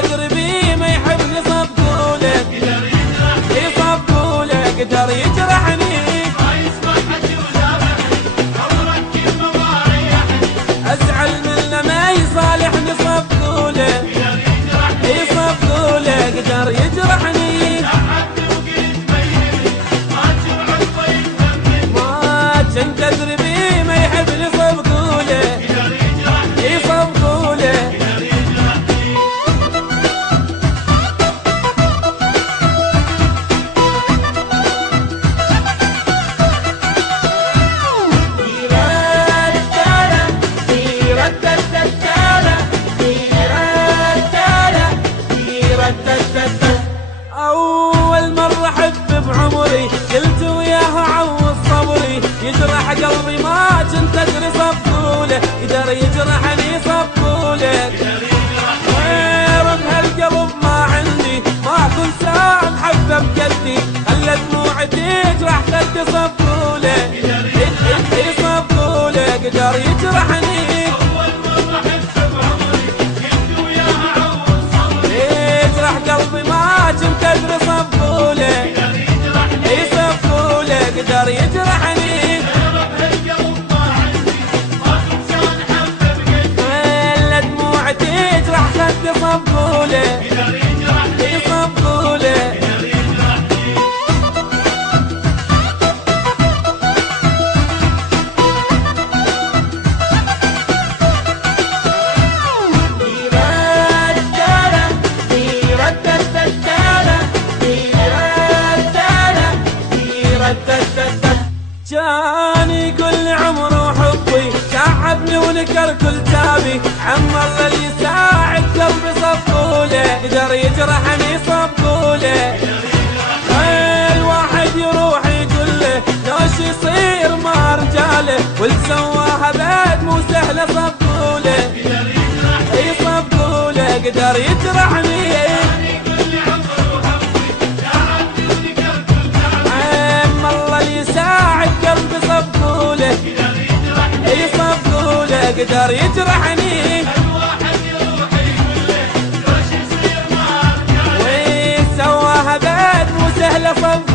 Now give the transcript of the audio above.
تدري ما يحبني صفقوا له يصفقوا له قدر يجرحني ما يسمع حكي وذابحني عمرك كلمة ما ريحني ازعل منه ما يصالحني صفقوا له يصفقوا له قدر يجرحني ما كنت ادري بيه ما يحبني صفقوا له يصفقوا له أول مرة أحب بعمري قلت وياها عوض صبري يجرح قلبي ما كنت أدري صفقوله قدر يجرحني صفقوله غير بهالقلب ما عندي ما كنت سام حبه بقلبي خلى دموعي تجرح خدي صفقوله صفقوله قدر يجرحني قلبي ما كنت ادري صفقوله يصفقوله قدر يجرحني خلى دموعي تجرح خدي صفقوله يصفقوله جاني كل عمره وحبي تعبني ونكر كل تابي عمر اللي يساعد قلبي صفقوله قدر يجرحني صفقوله الواحد يروح يقول له ليش يصير ما رجاله واللي سواها بعد مو سهله صفقوله يصفقوله قدر يجرحني قلبي صفقوله يصفقوله قدر يجرحني الواحد يروح يقول له ليش يصير ما رجاله ويسواها بعد مو سهله صفقوله